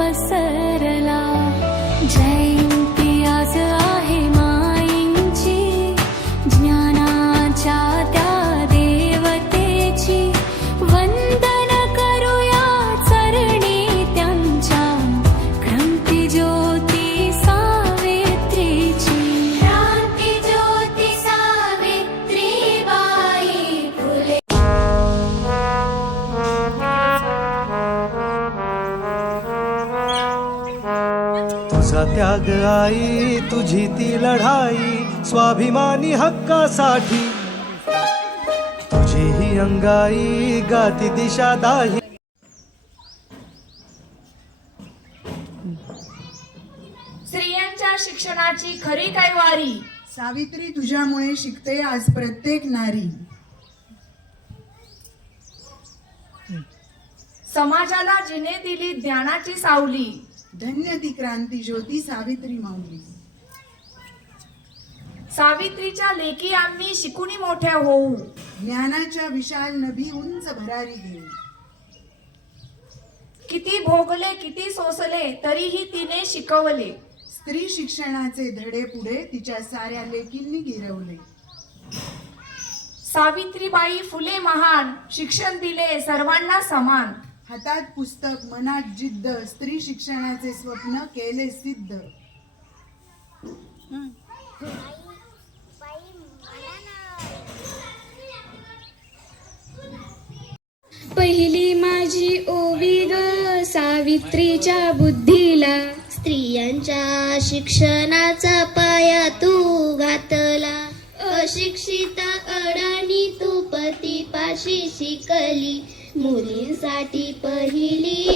पसरला. जयंती आज आहे माईंची, ज्ञानाच्या त्या देवतेची. वंदन करूया चरणी त्यांच्या, क्रांती ज्योती सावित्रीची. क्रांती ज्योती सावित्रीबाई फुले. तुझा त्याग आई, तुझी ती लढाई स्वाभिमानी हक्कासाठी. तुझी ही अंगाई गाती दिशा दाही. स्त्रियांच्या शिक्षणाची खरी काय वारी. सावित्री तुझ्यामुळे शिकते आज प्रत्येक नारी. समाजाला जिने दिली ज्ञानाची सावली. धन्य ती क्रांती ज्योती सावित्री माऊली. सावित्रीच्या लेकी आम्ही शिकुनी मोठ्या होऊ. ज्ञानाच्या विशाल नभी उंच भरारी घेऊ. किती भोगले किती सोसले तरीही तिने शिकवले. स्त्री शिक्षणाचे धडे पुढे तिच्या साऱ्या लेकींनी गिरवले. सावित्रीबाई फुले महान, शिक्षण दिले सर्वांना समान. हातात पुस्तक मनात जिद्द, स्त्री शिक्षणाचे स्वप्न केले सिद्ध. पहिली माझी ओवी ग सावित्रीच्या बुद्धीला. स्त्रियांच्या शिक्षणाचा पाया तू घातला. अशिक्षित अडाणी तू पतीपाशी शिकली. मुलींसाठी पहिली